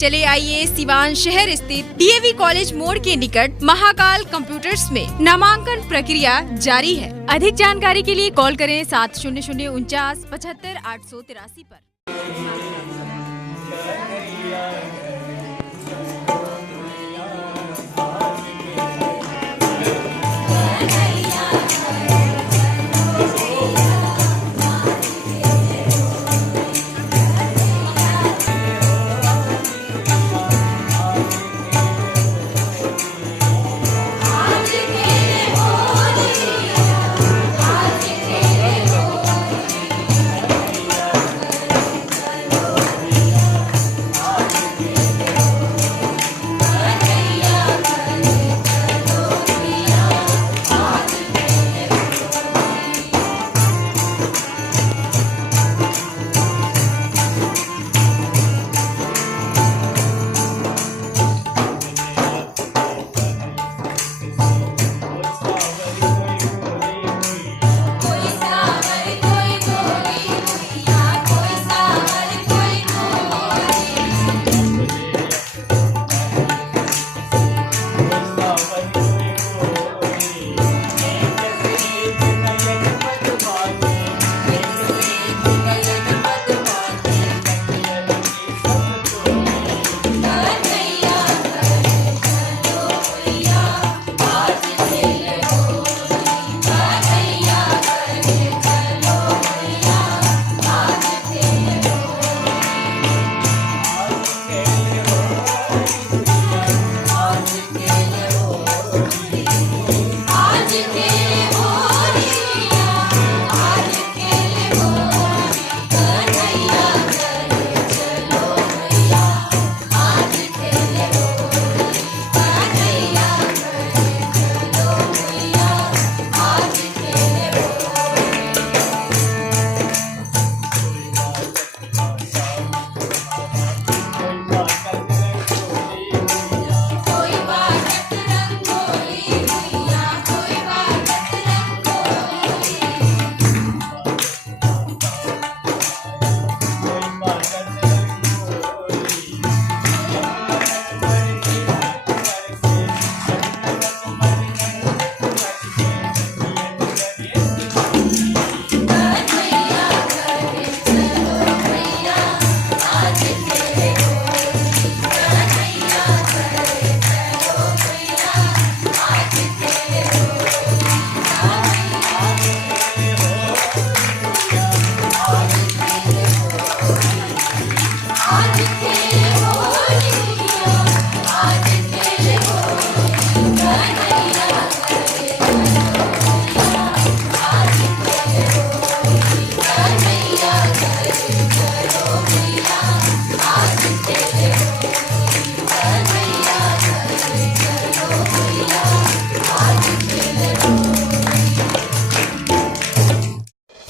चले आइए सिवान शहर स्थित डीएवी कॉलेज मोड़ के निकट महाकाल कंप्यूटर्स में नामांकन प्रक्रिया जारी है। अधिक जानकारी के लिए कॉल करें 7049 75 883 पर।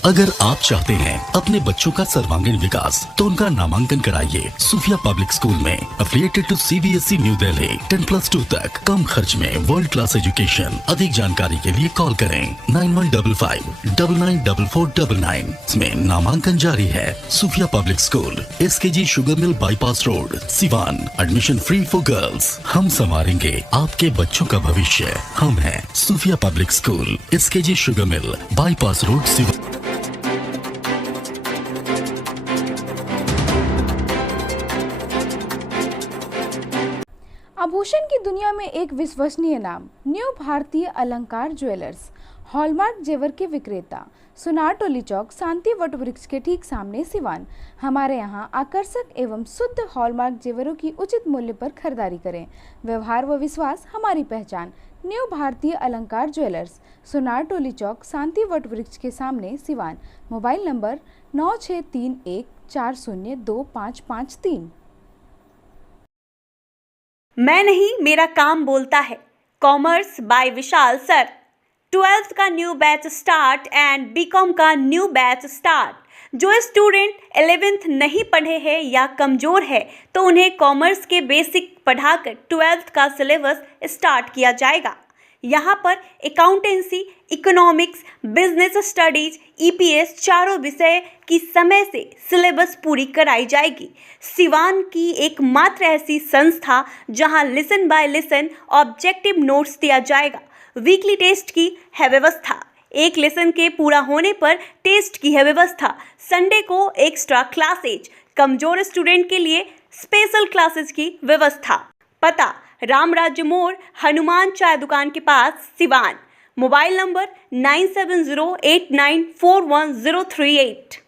अगर आप चाहते हैं अपने बच्चों का सर्वांगीण विकास तो उनका नामांकन कराइए सूफिया पब्लिक स्कूल में। Affiliated to CBSE new Delhi. 10+2 तक कम खर्च में वर्ल्ड क्लास एजुकेशन। अधिक जानकारी के लिए कॉल करें 9155994499 में नामांकन जारी है। Sufiya public school, SKG sugar mill bypass road, Siwan. Admission free for girls. हम संवारेंगे आपके बच्चों का भविष्य। हम हैं Sufiya public school, SKG sugar mill bypass road, Siwan. आभूषण की दुनिया में एक विश्वसनीय नाम, न्यू भारतीय अलंकार ज्वेलर्स। हॉलमार्क जेवर के विक्रेता, सुनार टोली चौक, शांति वट वृक्ष के ठीक सामने, सिवान। हमारे यहाँ आकर्षक एवं शुद्ध हॉलमार्क जेवरों की उचित मूल्य पर खरीदारी करें। व्यवहार व विश्वास हमारी पहचान। न्यू भारतीय अलंकार ज्वेलर्स, सुनार टोली चौक, शांति वट वृक्ष के सामने, सिवान। Mobile number 9631402553। मैं नहीं, मेरा काम बोलता है। Commerce by Vishal sir. 12th का new batch start and BCom का न्यू बैच स्टार्ट। जो स्टूडेंट 11th नहीं पढ़े हैं या कमज़ोर है तो उन्हें कॉमर्स के बेसिक पढ़ाकर 12th का सिलेबस स्टार्ट किया जाएगा। यहाँ पर accountancy, economics, business studies, EPS चारों विषय की समय से सिलेबस पूरी कराई जाएगी। सिवान की एकमात्र ऐसी संस्था जहां listen by lesson objective notes दिया जाएगा। वीकली टेस्ट की है व्यवस्था। एक लेसन के पूरा होने पर टेस्ट की है व्यवस्था। संडे को एक्स्ट्रा क्लासेज, कमजोर स्टूडेंट के लिए स्पेशल क्लासेस की व्यवस्था। पता रामराज्य मोड़, हनुमान चाय दुकान के पास, Siwan. Mobile number 9708941038।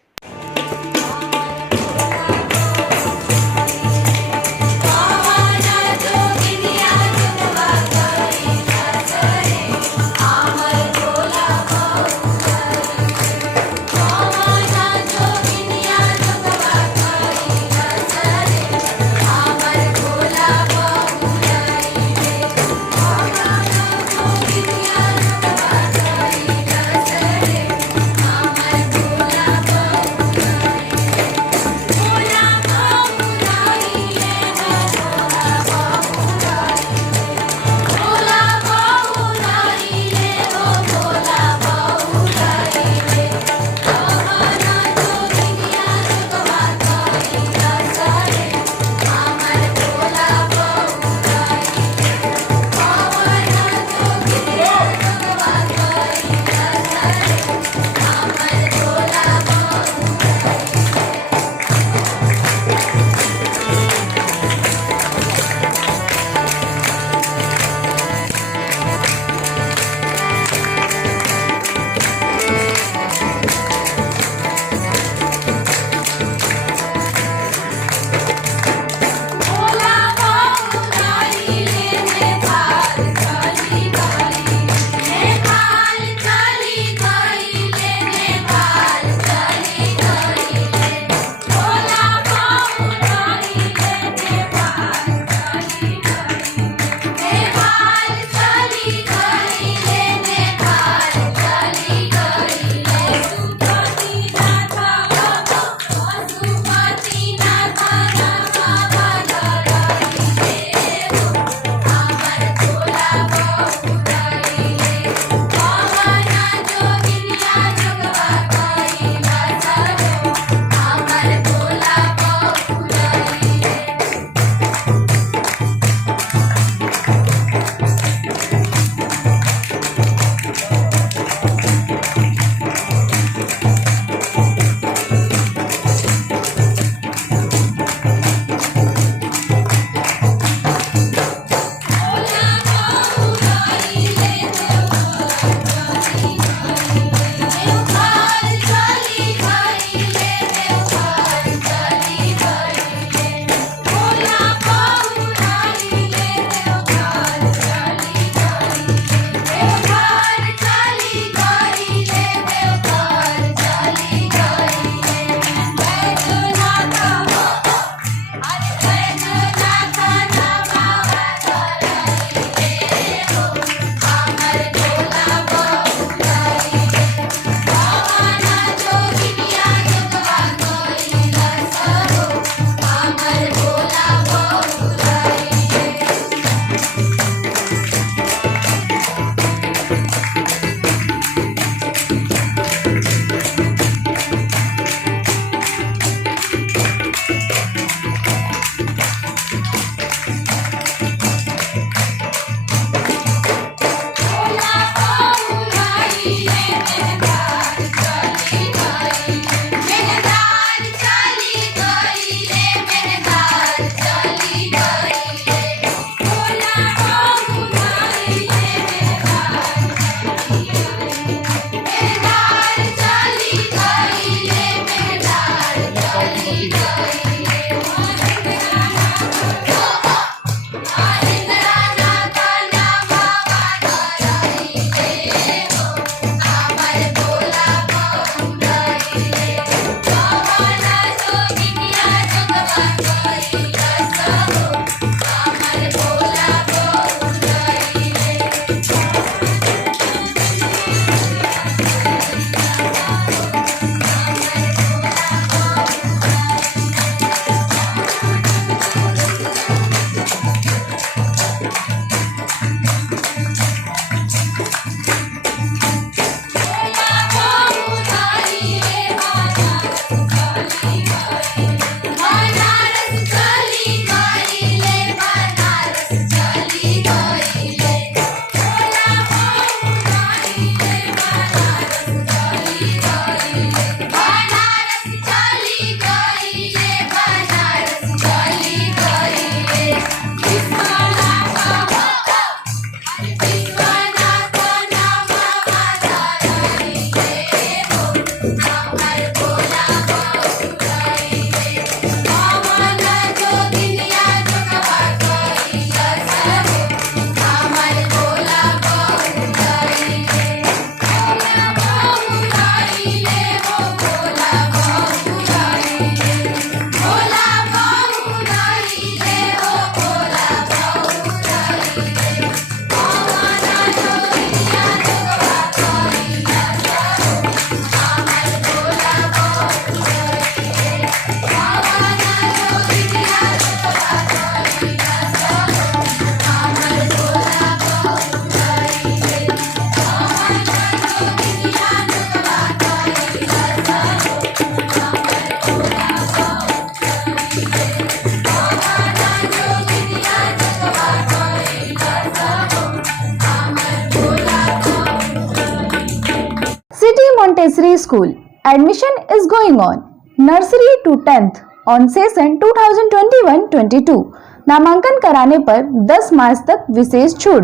Montessori School. Admission is going on. Nursery to 10th on session 2021-22. नामांकन कराने पर 10 मार्च तक विशेष छूट.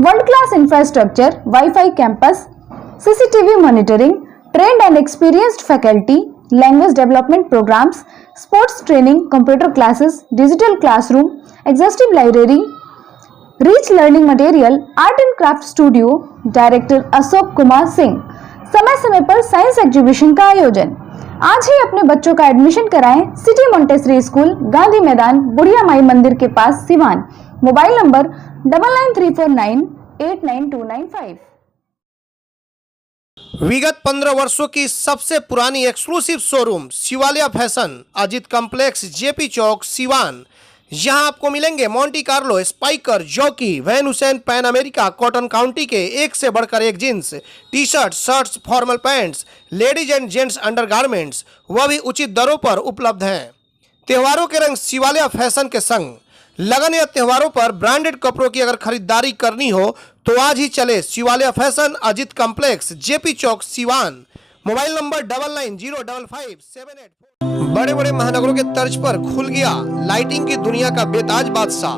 World class infrastructure, wifi campus, CCTV monitoring, trained and experienced faculty, language development programs, sports training, computer classes, digital classroom, exhaustive library, rich learning material, art and craft studio. Director Ashok Kumar Singh. समय समय पर science exhibition का आयोजन. आज ही अपने बच्चों का एडमिशन कराएं सिटी मोंटेसरी स्कूल, गांधी मैदान, बुढ़िया माई मंदिर के पास, सिवान. Mobile number 9934989295. विगत 15 वर्षों की सबसे पुरानी exclusive showroom Shivalia fashion, Ajit complex, JP चौक, सिवान. यहां आपको मिलेंगे Monte Carlo, Spykar, Jockey, Van Heusen, Pan America, Cotton County के एक से बढ़कर एक jeans, T shirt, shirts, formal pants, ladies and gents undergarments, वह भी उचित दरों पर उपलब्ध हैं. त्योहारों के रंग शिवालिया फैशन के संग. लगन या त्योहारों पर ब्रांडेड कपड़ों की अगर खरीदारी करनी हो तो आज ही चले Shivalia fashion, Ajit complex, JP चौक, सिवान. Mobile number 99055784. बड़े बड़े महानगरों के तर्ज पर खुल गया लाइटिंग की दुनिया का बेताज बादशाह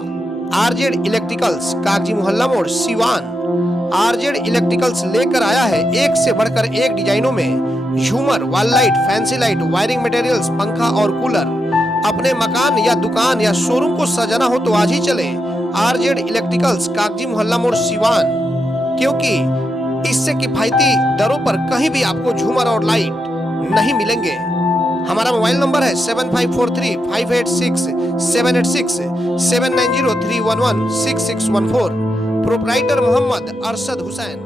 RZ इलेक्ट्रिकल्स, कागजी मोहल्ला मोड़, सिवान. RZ इलेक्ट्रिकल्स लेकर आया है एक से बढ़कर एक डिजाइनों में झूमर, wall light, fancy light, wiring materials, पंखा और कूलर. अपने मकान या दुकान या शोरूम को सजाना हो तो आज ही चले RZ इलेक्ट्रिकल्स, कागजी मोहल्ला मोड़, सिवान. क्योंकि इससे किफायती दरों पर कहीं भी आपको झूमर और लाइट नहीं मिलेंगे. हमारा मोबाइल नंबर है 7543586786, 7903116614. प्रोप्राइटर मोहम्मद अरशद हुसैन.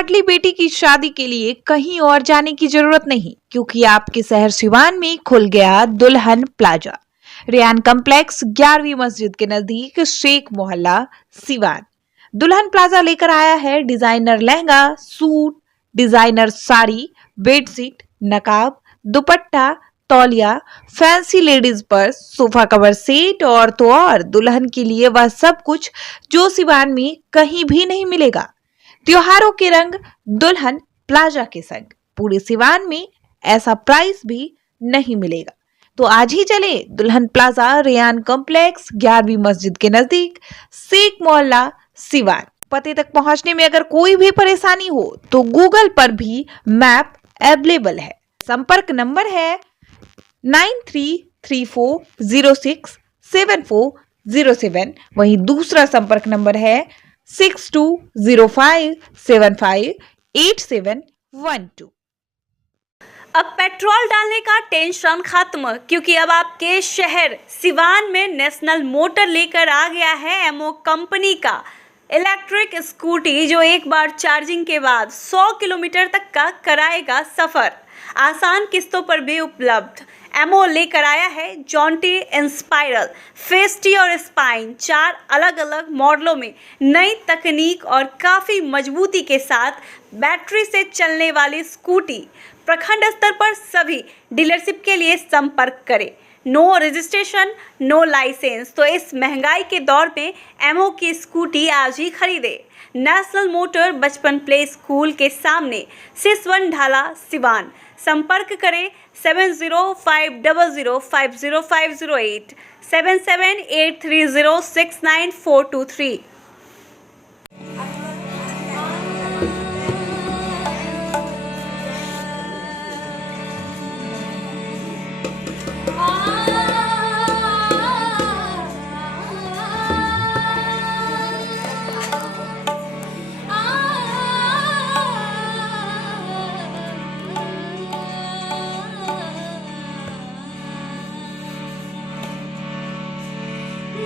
लाडली बेटी की शादी के लिए कहीं और जाने की जरूरत नहीं, क्योंकि आपके शहर सिवान में खुल गया दुल्हन प्लाजा। रेयान कॉम्प्लेक्स 11वीं मस्जिद के नजदीक शेख मोहल्ला सिवान। दुल्हन प्लाजा लेकर आया है डिजाइनर लहंगा, सूट, डिजाइनर साड़ी, बेडशीट, नकाब, दुपट्टा, तौलिया, fancy ladies purse, sofa cover set और तो और दुल्हन के लिए वह सब कुछ जो सिवान में कहीं भी नहीं मिलेगा। त्योहारों के रंग दुल्हन प्लाजा के संग। पूरे सिवान में ऐसा प्राइस भी नहीं मिलेगा। तो आज ही चले दुल्हन प्लाजा रेयान कॉम्प्लेक्स 11वीं मस्जिद के नजदीक शेख मोहल्ला सिवान। पते तक पहुंचने में अगर कोई भी परेशानी हो तो गूगल पर भी मैप अवेलेबल है। संपर्क नंबर है 9334067407। वहीं दूसरा संपर्क नंबर है 6205758712। अब पेट्रोल डालने का टेंशन खत्म, क्योंकि अब आपके शहर सिवान में नेशनल मोटर लेकर आ गया है एमओ कंपनी का इलेक्ट्रिक स्कूटी, जो एक बार चार्जिंग के बाद 100 किलोमीटर तक का कराएगा सफर। आसान किस्तों पर भी उपलब्ध। एमओ लेकर आया है जॉन्टी, इंस्पायरल, फेस्टी और स्पाइन, 4 अलग अलग मॉडलों में नई तकनीक और काफ़ी मजबूती के साथ बैटरी से चलने वाली स्कूटी। प्रखंड स्तर पर सभी डीलरशिप के लिए संपर्क करें। No registration, no licence. तो इस महंगाई के दौर में एमओ की स्कूटी आज ही खरीदे। नेशनल मोटर बचपन प्ले स्कूल के सामने, सिसवन ढाला, सिवान। संपर्क करें 7050050508 7783069423।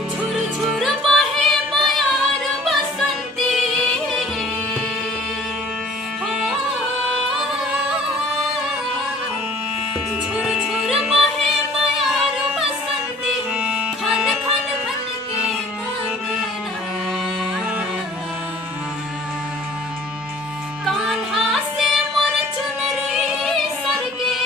झुरझुर बहे बयार बसंती हो, झुरझुर बहे बयार बसंती, खन खन खन के कंगना, कान्हा से मोर चुनरी सरके,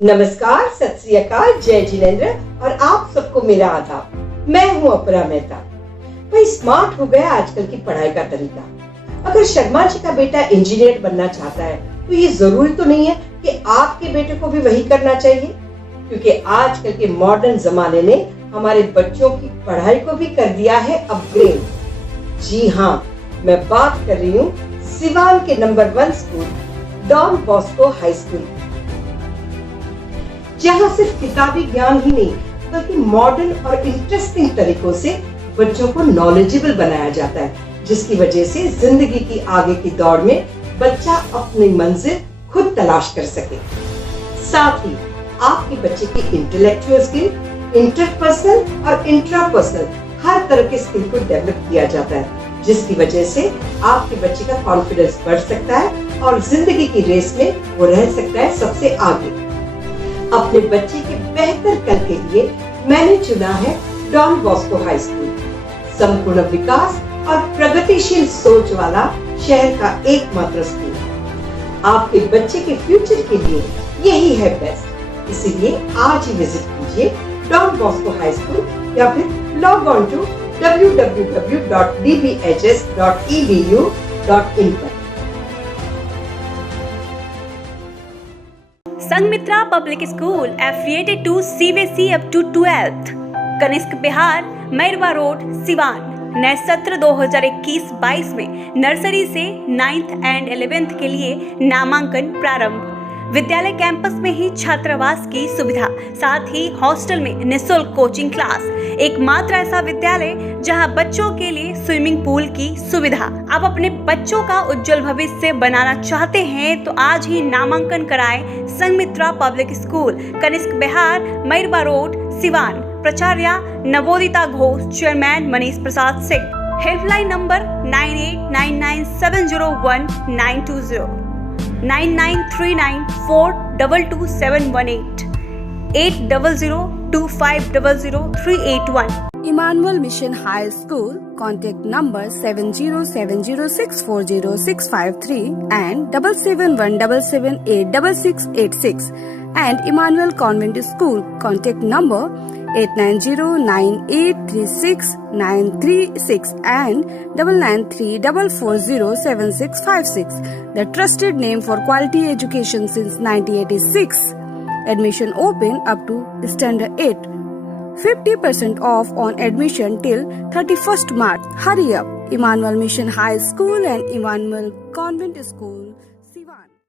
नमस्कार, सत श्री अकाल, जय जिनेंद्र और आप सबको मेरा आदाब। मैं हूँ अपरा मेहता। भाई स्मार्ट हो गया आजकल की पढ़ाई का तरीका। अगर शर्मा जी का बेटा इंजीनियर बनना चाहता है तो ये जरूरी तो नहीं है कि आपके बेटे को भी वही करना चाहिए, क्योंकि आजकल के मॉडर्न जमाने ने हमारे बच्चों की पढ़ाई को भी कर दिया है अपग्रेड। जी हाँ, मैं बात कर रही हूँ सिवान के नंबर 1 school don Bosco high school, जहाँ सिर्फ किताबी ज्ञान ही नहीं बल्कि मॉडर्न और इंटरेस्टिंग तरीकों से बच्चों को नॉलेजेबल बनाया जाता है, जिसकी वजह से जिंदगी की आगे की दौड़ में बच्चा अपनी मंजिल खुद तलाश कर सके। साथ ही आपके बच्चे की इंटेलेक्चुअल स्किल, इंटरपर्सनल और इंट्रापर्सनल हर तरह के स्किल को डेवलप किया जाता है, जिसकी वजह से आपके बच्चे का कॉन्फिडेंस बढ़ सकता है और जिंदगी की रेस में वो रह सकता है सबसे आगे। अपने बच्चे के बेहतर कल के लिए मैंने चुना है डॉन बॉस्को हाई स्कूल। संपूर्ण विकास और प्रगतिशील सोच वाला शहर का एकमात्र स्कूल। आपके बच्चे के फ्यूचर के लिए यही है बेस्ट। इसीलिए आज ही विजिट कीजिए डॉन बॉस्को हाई स्कूल या फिर लॉग ऑन टू www.dbhs.edu.in पर। Sanghamitra public school affiliated to CBSE up to 12th, Kanishka बिहार, मैरवा रोड, सिवान। नए सत्र 2021-22 में नर्सरी से 9th एंड 11th के लिए नामांकन प्रारंभ। विद्यालय कैंपस में ही छात्रावास की सुविधा, साथ ही हॉस्टल में निःशुल्क कोचिंग क्लास। एकमात्र ऐसा विद्यालय जहां बच्चों के लिए स्विमिंग पूल की सुविधा। आप अपने बच्चों का उज्जवल भविष्य बनाना चाहते हैं तो आज ही नामांकन कराएं संघमित्रा पब्लिक स्कूल, कनिष्क बिहार, मैरवा रोड, सिवान। प्राचार्य Navodita Ghosh, chairman Manish Prasad Singh. Helpline number 9899701920, 9939422718, 8002500381। Emmanuel Mission High School, contact number 7070640653 and 7717786686, and Emmanuel Convent School, contact number 8909836936 and 9934407656. The trusted name for quality education since 1986. Admission open up to standard 8. 50% off on admission till 31st March. Hurry up! Emmanuel Mission High School and Emmanuel Convent School.